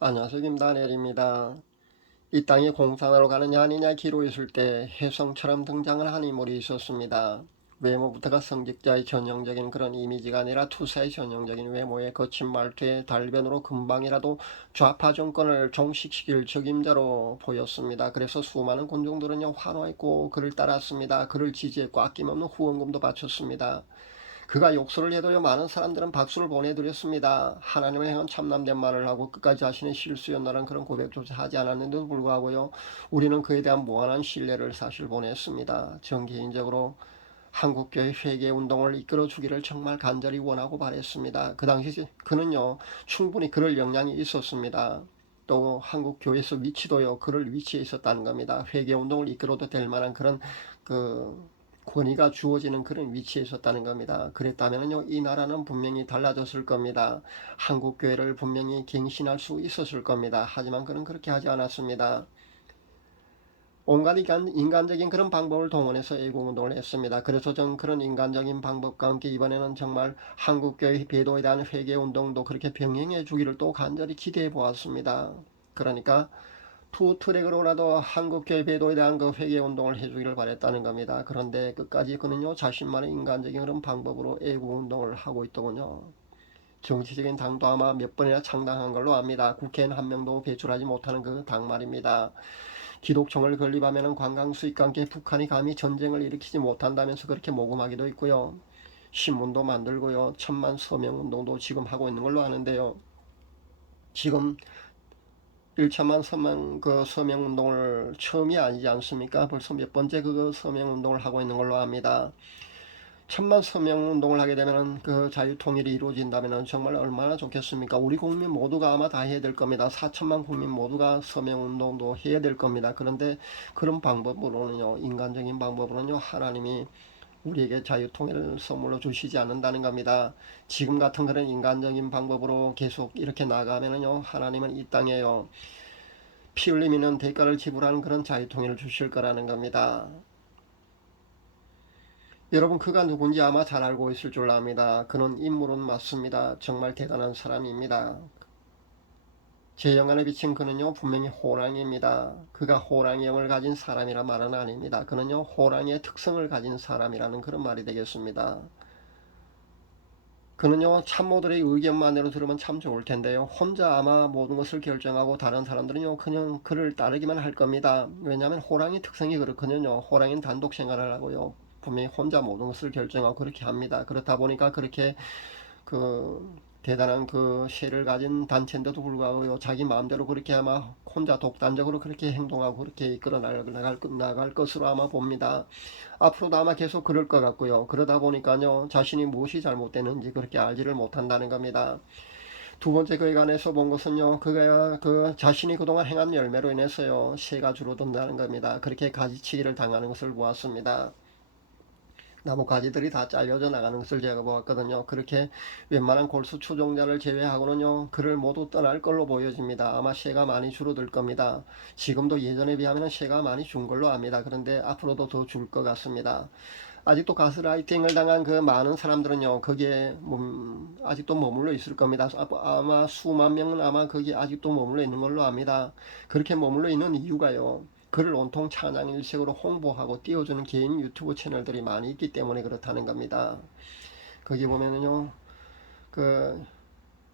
안녕하세요. 김다니엘입니다. 이 땅에 공산하러 가느냐 아니냐 기로 있을 때 혜성처럼 등장을 한 인물이 있었습니다. 외모부터가 성직자의 전형적인 그런 이미지가 아니라 투사의 전형적인 외모에 거친 말투에 달변으로 금방이라도 좌파 정권을 종식시킬 적임자로 보였습니다. 그래서 수많은 군중들은요 환호했고 그를 따랐습니다. 그를 지지했고 아낌없는 후원금도 바쳤습니다. 그가 욕설을 해도요 많은 사람들은 박수를 보내드렸습니다. 하나님의 행한 참남된 말을 하고 끝까지 자신의 실수였나라는 그런 고백조차 하지 않았는데도 불구하고요 우리는 그에 대한 무한한 신뢰를 사실 보냈습니다. 전 개인적으로 한국교회 회개운동을 이끌어주기를 정말 간절히 원하고 바랬습니다. 그 당시 그는요 충분히 그럴 역량이 있었습니다. 또 한국교회에서 위치도요 그럴 위치에 있었다는 겁니다. 회개운동을 이끌어도 될 만한 그런 그 권위가 주어지는 그런 위치에 있었다는 겁니다. 그랬다면요 이 나라는 분명히 달라졌을 겁니다. 한국교회를 분명히 갱신할 수 있었을 겁니다. 하지만 그는 그렇게 하지 않았습니다. 온갖 인간적인 그런 방법을 동원해서 애국운동을 했습니다. 그래서 전 그런 인간적인 방법과 함께 이번에는 정말 한국교회 배도에 대한 회개운동도 그렇게 병행해 주기를 또 간절히 기대해 보았습니다. 그러니까 투 트랙으로라도 한국교회 배도에 대한 그 회개운동을 해주기를 바랬다는 겁니다. 그런데 끝까지 그는요 자신만의 인간적인 그런 방법으로 애국운동을 하고 있더군요. 정치적인 당도 아마 몇 번이나 창당한 걸로 압니다. 국회의원 한 명도 배출하지 못하는 그 당 말입니다. 기독청을 건립하면 관광 수입과 함께 북한이 감히 전쟁을 일으키지 못한다면서 그렇게 모금하기도 있고요. 신문도 만들고요. 천만 서명 운동도 지금 하고 있는 걸로 아는데요. 지금 1천만 서명 운동을 처음이 아니지 않습니까? 벌써 몇 번째 그 서명 운동을 하고 있는 걸로 압니다. 천만 서명 운동을 하게 되면 그 자유 통일이 이루어진다면 정말 얼마나 좋겠습니까? 우리 국민 모두가 아마 다 해야 될 겁니다. 4천만 국민 모두가 서명 운동도 해야 될 겁니다. 그런데 그런 방법으로는요, 인간적인 방법으로는요, 하나님이 우리에게 자유 통일을 선물로 주시지 않는다는 겁니다. 지금 같은 그런 인간적인 방법으로 계속 이렇게 나가면은요, 하나님은 이 땅에요, 피 흘리면 대가를 지불하는 그런 자유 통일을 주실 거라는 겁니다. 여러분 그가 누군지 아마 잘 알고 있을 줄 압니다. 그는 인물은 맞습니다. 정말 대단한 사람입니다. 제 영안에 비친 그는요 분명히 호랑이입니다. 그가 호랑이 영을 가진 사람이란 말은 아닙니다. 그는요 호랑이의 특성을 가진 사람이라는 그런 말이 되겠습니다. 그는요 참모들의 의견만으로 들으면 참 좋을 텐데요 혼자 아마 모든 것을 결정하고 다른 사람들은요 그냥 그를 따르기만 할 겁니다. 왜냐하면 호랑이 특성이 그렇거든요. 호랑이는 단독 생활을 하고요 분명히 혼자 모든 것을 결정하고 그렇게 합니다. 그렇다 보니까 그렇게 그 대단한 그 세를 가진 단체인데도 불구하고 자기 마음대로 그렇게 아마 혼자 독단적으로 그렇게 행동하고 그렇게 이끌어 나갈 것으로 아마 봅니다. 앞으로도 아마 계속 그럴 것 같고요. 그러다 보니까요 자신이 무엇이 잘못되는지 그렇게 알지를 못한다는 겁니다. 두 번째 그에 관해서 본 것은요 그가 그 자신이 그동안 행한 열매로 인해서요 새가 줄어든다는 겁니다. 그렇게 가지치기를 당하는 것을 보았습니다. 나무 가지들이 다 잘려져 나가는 것을 제가 보았거든요. 그렇게 웬만한 골수 추종자를 제외하고는요 그를 모두 떠날 걸로 보여집니다. 아마 새가 많이 줄어들 겁니다. 지금도 예전에 비하면 새가 많이 준 걸로 압니다. 그런데 앞으로도 더 줄 것 같습니다. 아직도 가스라이팅을 당한 그 많은 사람들은요 거기에 아직도 머물러 있을 겁니다. 아마 수만 명은 아마 거기 아직도 머물러 있는 걸로 압니다. 그렇게 머물러 있는 이유가요 그를 온통 찬양 일색으로 홍보하고 띄워주는 개인 유튜브 채널들이 많이 있기 때문에 그렇다는 겁니다. 거기 보면은요 그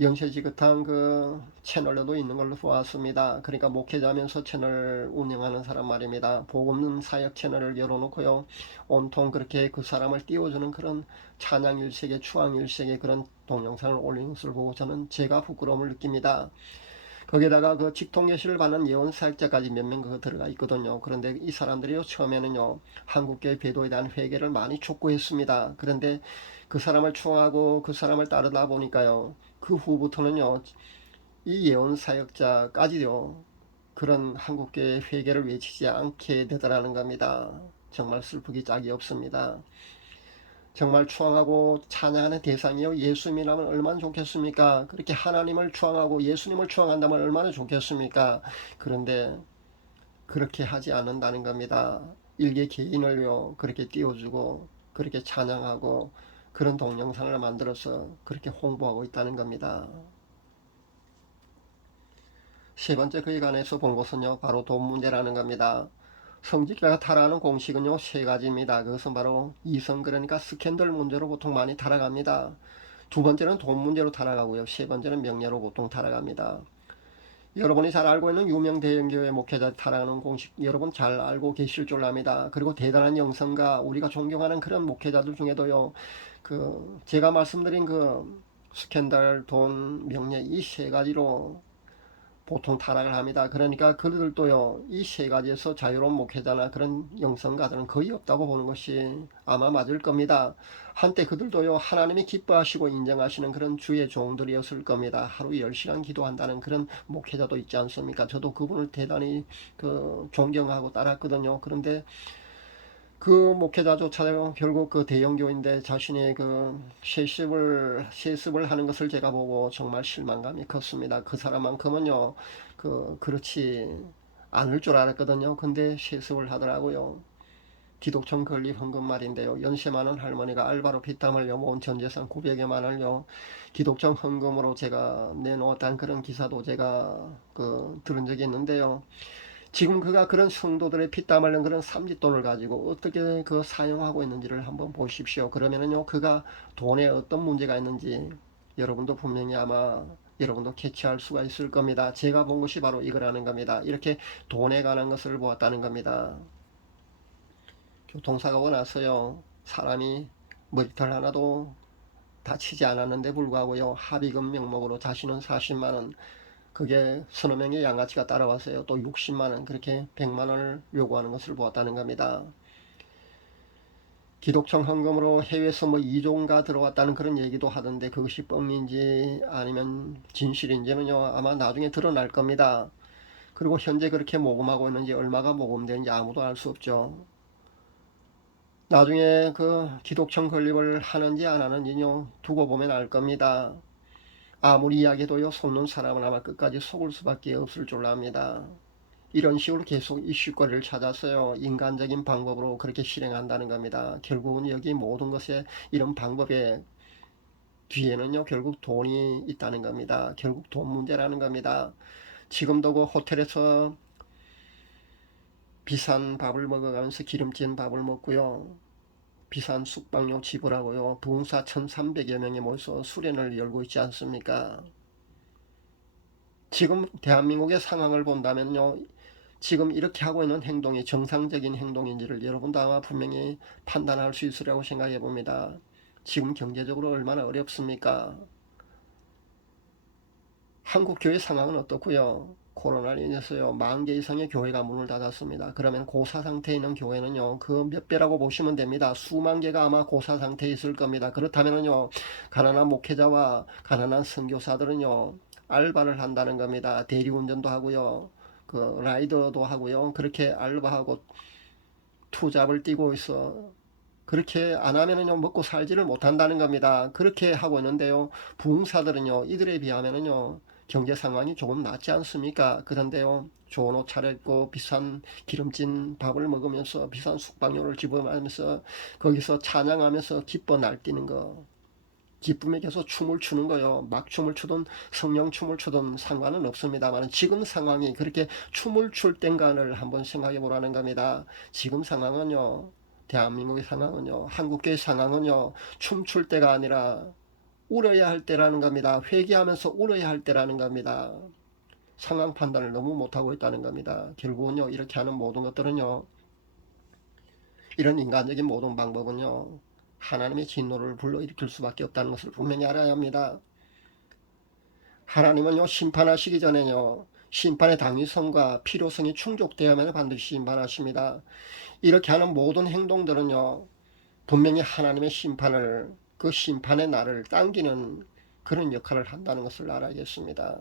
영세지긋한 그 채널로도 있는 걸로 보았습니다. 그러니까 목회자면서 채널 운영하는 사람 말입니다. 복음 사역 채널을 열어놓고요 온통 그렇게 그 사람을 띄워주는 그런 찬양 일색의 추앙 일색의 그런 동영상을 올리는 것을 보고 저는 제가 부끄러움을 느낍니다. 거기다가 그 직통예시를 받는 예언 사역자까지 몇 명 그 들어가 있거든요. 그런데 이 사람들이요 처음에는요 한국교회 배도에 대한 회개를 많이 촉구했습니다. 그런데 그 사람을 추앙하고 그 사람을 따르다 보니까요 그 후부터는요 이 예언 사역자까지요 그런 한국교회 회개를 외치지 않게 되더라는 겁니다. 정말 슬프기 짝이 없습니다. 정말 추앙하고 찬양하는 대상이요 예수님이라면 얼마나 좋겠습니까? 그렇게 하나님을 추앙하고 예수님을 추앙한다면 얼마나 좋겠습니까? 그런데 그렇게 하지 않는다는 겁니다. 일개 개인을요 그렇게 띄워주고 그렇게 찬양하고 그런 동영상을 만들어서 그렇게 홍보하고 있다는 겁니다. 세 번째 그에 관해서 본 것은요, 바로 돈 문제라는 겁니다. 성직자가 타락하는 공식은요, 세 가지입니다. 그것은 바로 이성, 그러니까 스캔들 문제로 보통 많이 타락합니다. 두 번째는 돈 문제로 타락하고요. 세 번째는 명예로 보통 타락합니다. 여러분이 잘 알고 있는 유명 대형교회 목회자 타락하는 공식 여러분 잘 알고 계실 줄 압니다. 그리고 대단한 영성가 우리가 존경하는 그런 목회자들 중에도요. 제가 말씀드린 스캔들, 돈, 명예 이 세 가지로 보통 타락을 합니다. 그러니까 그들도요, 이 세 가지에서 자유로운 목회자나 그런 영성가들은 거의 없다고 보는 것이 아마 맞을 겁니다. 한때 그들도요, 하나님이 기뻐하시고 인정하시는 그런 주의 종들이었을 겁니다. 하루 10시간 기도한다는 그런 목회자도 있지 않습니까? 저도 그분을 대단히 존경하고 따랐거든요. 그런데 그 목회자조차도 결국 그 대형교인데 자신의 세습을 하는 것을 제가 보고 정말 실망감이 컸습니다. 그 사람만큼은요, 그렇지 않을 줄 알았거든요. 근데 세습을 하더라고요. 기독청 건립 헌금 말인데요. 연세 많은 할머니가 알바로 피땀 흘려 모은 전 재산 900여만 원을요. 기독청 헌금으로 제가 내놓았다는 그런 기사도 제가 들은 적이 있는데요. 지금 그가 그런 성도들의 피땀 흘린 그런 삼짓돈을 가지고 어떻게 사용하고 있는지를 한번 보십시오. 그러면은요, 그가 돈에 어떤 문제가 있는지 여러분도 분명히 아마 여러분도 캐치할 수가 있을 겁니다. 제가 본 것이 바로 이거라는 겁니다. 이렇게 돈에 관한 것을 보았다는 겁니다. 교통사고가 나서요, 사람이 머리털 하나도 다치지 않았는데 불구하고요, 합의금 명목으로 자신은 40만원, 그게 서너 명의 양아치가 따라왔어요. 또 60만원, 그렇게 100만원을 요구하는 것을 보았다는 겁니다. 기독청 헌금으로 해외에서 2조인가 들어왔다는 그런 얘기도 하던데 그것이 뻥인지 아니면 진실인지는요, 아마 나중에 드러날 겁니다. 그리고 현재 그렇게 모금하고 있는지 얼마가 모금되는지 아무도 알 수 없죠. 나중에 기독청 건립을 하는지 안 하는지요, 두고 보면 알 겁니다. 아무리 이야기해도요, 속는 사람은 아마 끝까지 속을 수밖에 없을 줄 압니다. 이런 식으로 계속 이슈거리를 찾아서요, 인간적인 방법으로 그렇게 실행한다는 겁니다. 결국은 여기 모든 것에 이런 방법의 뒤에는요, 결국 돈이 있다는 겁니다. 결국 돈 문제라는 겁니다. 지금도 그 호텔에서 비싼 밥을 먹어가면서 기름진 밥을 먹고요, 비싼 숙박료 지불하고요, 부흥사 1300여 명이 모여서 수련을 열고 있지 않습니까? 지금 대한민국의 상황을 본다면요, 지금 이렇게 하고 있는 행동이 정상적인 행동인지를 여러분도 아마 분명히 판단할 수 있으리라고 생각해 봅니다. 지금 경제적으로 얼마나 어렵습니까? 한국 교회 상황은 어떻고요? 코로나로 인해서요, 10,000개 이상의 교회가 문을 닫았습니다. 그러면 고사 상태에 있는 교회는요, 그 몇 배라고 보시면 됩니다. 수만 개가 아마 고사 상태에 있을 겁니다. 그렇다면요, 가난한 목회자와 가난한 선교사들은요, 알바를 한다는 겁니다. 대리운전도 하고요, 라이더도 하고요, 그렇게 알바하고 투잡을 뛰고 있어. 그렇게 안 하면은요, 먹고 살지를 못한다는 겁니다. 그렇게 하고 있는데요, 부흥사들은요, 이들에 비하면은요, 경제 상황이 조금 낫지 않습니까? 그런데요, 좋은 옷 차려입고 비싼 기름진 밥을 먹으면서 비싼 숙박료를 지불하면서 거기서 찬양하면서 기뻐 날뛰는 거, 기쁨에 계속 춤을 추는 거요. 막 춤을 추든 성령 춤을 추든 상관은 없습니다만 지금 상황이 그렇게 춤을 출 땐가를 한번 생각해 보라는 겁니다. 지금 상황은요, 대한민국의 상황은요, 한국교회 상황은요, 춤출 때가 아니라 울어야 할 때라는 겁니다. 회개하면서 울어야 할 때라는 겁니다. 상황 판단을 너무 못하고 있다는 겁니다. 결국은요, 이렇게 하는 모든 것들은요, 이런 인간적인 모든 방법은요, 하나님의 진노를 불러일으킬 수밖에 없다는 것을 분명히 알아야 합니다. 하나님은요, 심판하시기 전에요, 심판의 당위성과 필요성이 충족되어야만 반드시 심판하십니다. 이렇게 하는 모든 행동들은요, 분명히 하나님의 심판을, 그 심판의 날을 당기는 그런 역할을 한다는 것을 알아야겠습니다.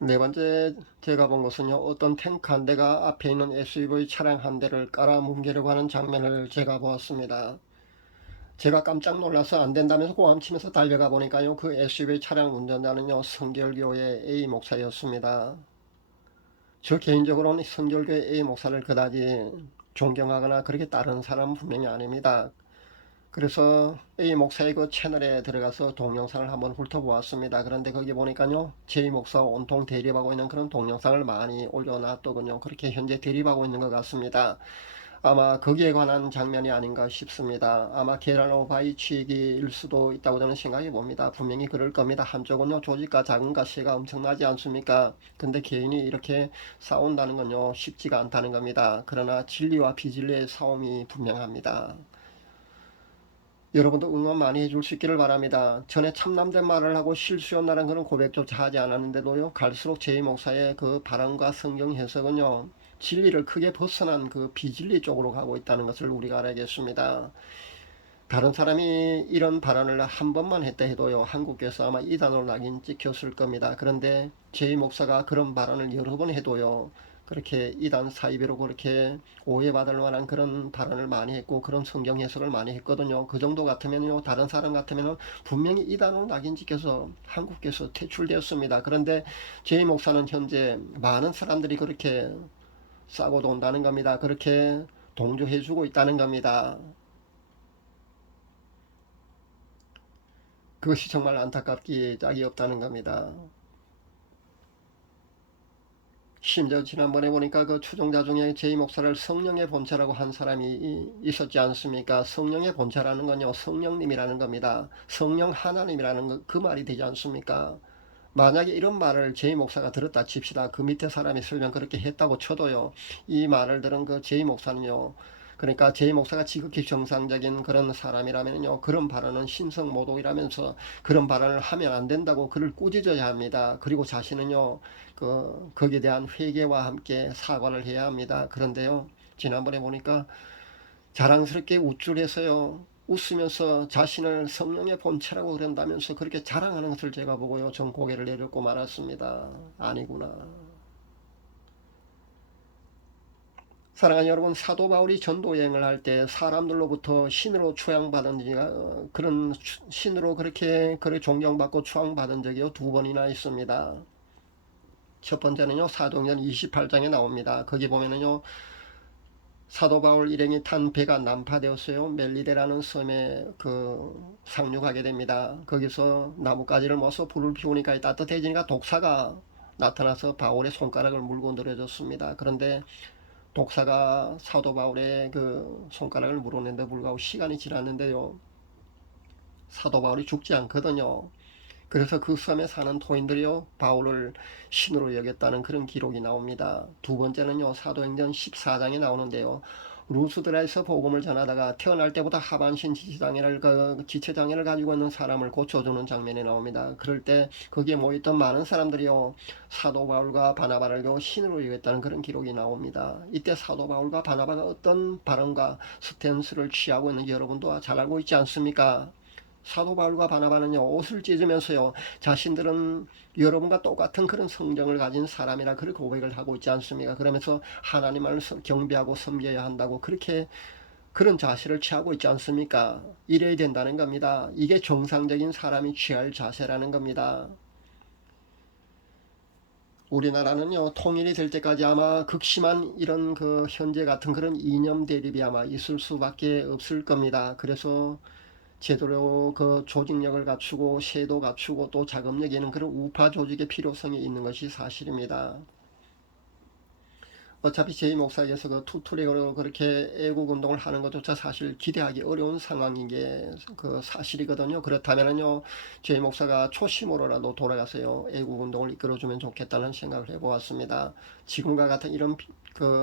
네 번째 제가 본 것은요, 어떤 탱크 한 대가 앞에 있는 SUV 차량 한 대를 깔아뭉개려고 하는 장면을 제가 보았습니다. 제가 깜짝 놀라서 안 된다면서 고함치면서 달려가 보니까요, 그 SUV 차량 운전자는요, 성결교회 A 목사였습니다. 저 개인적으로는 성결교회 A 목사를 그다지 존경하거나 그렇게 따르는 사람은 분명히 아닙니다. 그래서 A 목사의 그 채널에 들어가서 동영상을 한번 훑어보았습니다. 그런데 거기 보니까요, J 목사와 온통 대립하고 있는 그런 동영상을 많이 올려놨더군요. 그렇게 현재 대립하고 있는 것 같습니다. 아마 거기에 관한 장면이 아닌가 싶습니다. 아마 계란오바이 취기일 수도 있다고 저는 생각해 봅니다. 분명히 그럴 겁니다. 한쪽은요, 조직과 작은 가시가 엄청나지 않습니까? 근데 개인이 이렇게 싸운다는 건요, 쉽지가 않다는 겁니다. 그러나 진리와 비진리의 싸움이 분명합니다. 여러분도 응원 많이 해줄 수 있기를 바랍니다. 전에 참남된 말을 하고 실수였나라는 그런 고백조차 하지 않았는데도요, 갈수록 제 목사의 그 발언과 성경 해석은요, 진리를 크게 벗어난 그 비진리 쪽으로 가고 있다는 것을 우리가 알아야겠습니다. 다른 사람이 이런 발언을 한 번만 했다 해도요, 한국에서 아마 이단으로 낙인 찍혔을 겁니다. 그런데 제 목사가 그런 발언을 여러 번 해도요, 그렇게 이단 사이비로 그렇게 오해받을 만한 그런 발언을 많이 했고 그런 성경 해석을 많이 했거든요. 그 정도 같으면요, 다른 사람 같으면 분명히 이단으로 낙인 찍혀서 한국에서 퇴출되었습니다. 그런데 제 목사는 현재 많은 사람들이 그렇게 싸고 돈다는 겁니다. 그렇게 동조해주고 있다는 겁니다. 그것이 정말 안타깝기에 짝이 없다는 겁니다. 심지어 지난번에 보니까 그 추종자 중에 제 목사를 성령의 본체라고 한 사람이 있었지 않습니까? 성령의 본체라는 건요, 성령님이라는 겁니다. 성령 하나님이라는 그 말이 되지 않습니까? 만약에 이런 말을 제 목사가 들었다 칩시다. 그 밑에 사람이 설령 그렇게 했다고 쳐도요, 이 말을 들은 그 제 목사는요, 그러니까 제 목사가 지극히 정상적인 그런 사람이라면요, 그런 발언은 신성모독이라면서 그런 발언을 하면 안 된다고 그를 꾸짖어야 합니다. 그리고 자신은요, 거기에 대한 회개와 함께 사과를 해야 합니다. 그런데요, 지난번에 보니까 자랑스럽게 우쭐해서요, 웃으면서 자신을 성령의 본체라고 그런다면서 그렇게 자랑하는 것을 제가 보고요, 전 고개를 내렸고 말았습니다. 아니구나. 사랑하는 여러분, 사도 바울이 전도 여행을 할 때 사람들로부터 신으로 초양받은 그런 신으로 그렇게 존경받고 초양받은 적이 두 번이나 있습니다. 첫 번째는요, 사도행전 28장에 나옵니다. 거기 보면은요, 사도 바울 일행이 탄 배가 난파되었어요. 멜리데라는 섬에 상륙하게 됩니다. 거기서 나뭇가지를 모아서 불을 피우니까 따뜻해지니까 독사가 나타나서 바울의 손가락을 물고 늘어졌습니다. 그런데 독사가 사도 바울의 그 손가락을 물어낸데 불구하고 시간이 지났는데요, 사도 바울이 죽지 않거든요. 그래서 그 섬에 사는 토인들이요, 바울을 신으로 여겼다는 그런 기록이 나옵니다. 두 번째는요, 사도행전 14장에 나오는데요, 루스드라에서 복음을 전하다가 태어날 때보다 하반신 지체장애를 가지고 있는 사람을 고쳐주는 장면이 나옵니다. 그럴 때 거기에 모였던 많은 사람들이요, 사도 바울과 바나바를 신으로 여겼다는 그런 기록이 나옵니다. 이때 사도 바울과 바나바가 어떤 발언과 스탠스를 취하고 있는지 여러분도 잘 알고 있지 않습니까? 사도 바울과 바나바는요, 옷을 찢으면서요, 자신들은 여러분과 똑같은 그런 성정을 가진 사람이라 그렇게 고백을 하고 있지 않습니까? 그러면서 하나님을 경배하고 섬겨야 한다고 그렇게 그런 자세를 취하고 있지 않습니까? 이래야 된다는 겁니다. 이게 정상적인 사람이 취할 자세라는 겁니다. 우리나라는요, 통일이 될 때까지 아마 극심한 이런 현재 같은 그런 이념 대립이 아마 있을 수밖에 없을 겁니다. 그래서 제대로 조직력을 갖추고 세도 갖추고 또 자금력에는 그런 우파 조직의 필요성이 있는 것이 사실입니다. 어차피 제 목사께서 투트랙으로 그렇게 애국 운동을 하는 것조차 사실 기대하기 어려운 상황인 게 사실이거든요. 그렇다면요, 제 목사가 초심으로라도 돌아가서요, 애국 운동을 이끌어주면 좋겠다는 생각을 해보았습니다. 지금과 같은 이런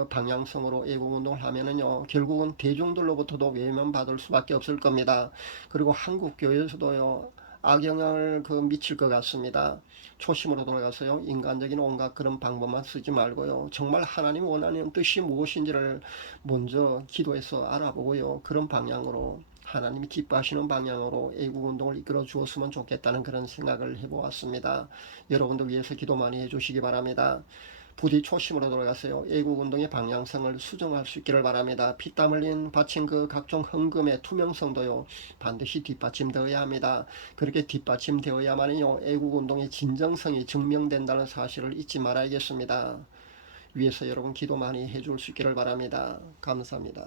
방향성으로 애국 운동을 하면은요, 결국은 대중들로부터도 외면받을 수밖에 없을 겁니다. 그리고 한국 교회에서도요, 악영향을 미칠 것 같습니다. 초심으로 돌아가서요, 인간적인 온갖 그런 방법만 쓰지 말고요, 정말 하나님 원하는 뜻이 무엇인지를 먼저 기도해서 알아보고요, 그런 방향으로 하나님이 기뻐하시는 방향으로 애국운동을 이끌어 주었으면 좋겠다는 그런 생각을 해보았습니다. 여러분도 위해서 기도 많이 해주시기 바랍니다. 부디 초심으로 돌아가서요, 애국운동의 방향성을 수정할 수 있기를 바랍니다. 피땀 흘린 바친 각종 헌금의 투명성도요, 반드시 뒷받침되어야 합니다. 그렇게 뒷받침되어야만요, 애국운동의 진정성이 증명된다는 사실을 잊지 말아야겠습니다. 위에서 여러분 기도 많이 해줄 수 있기를 바랍니다. 감사합니다.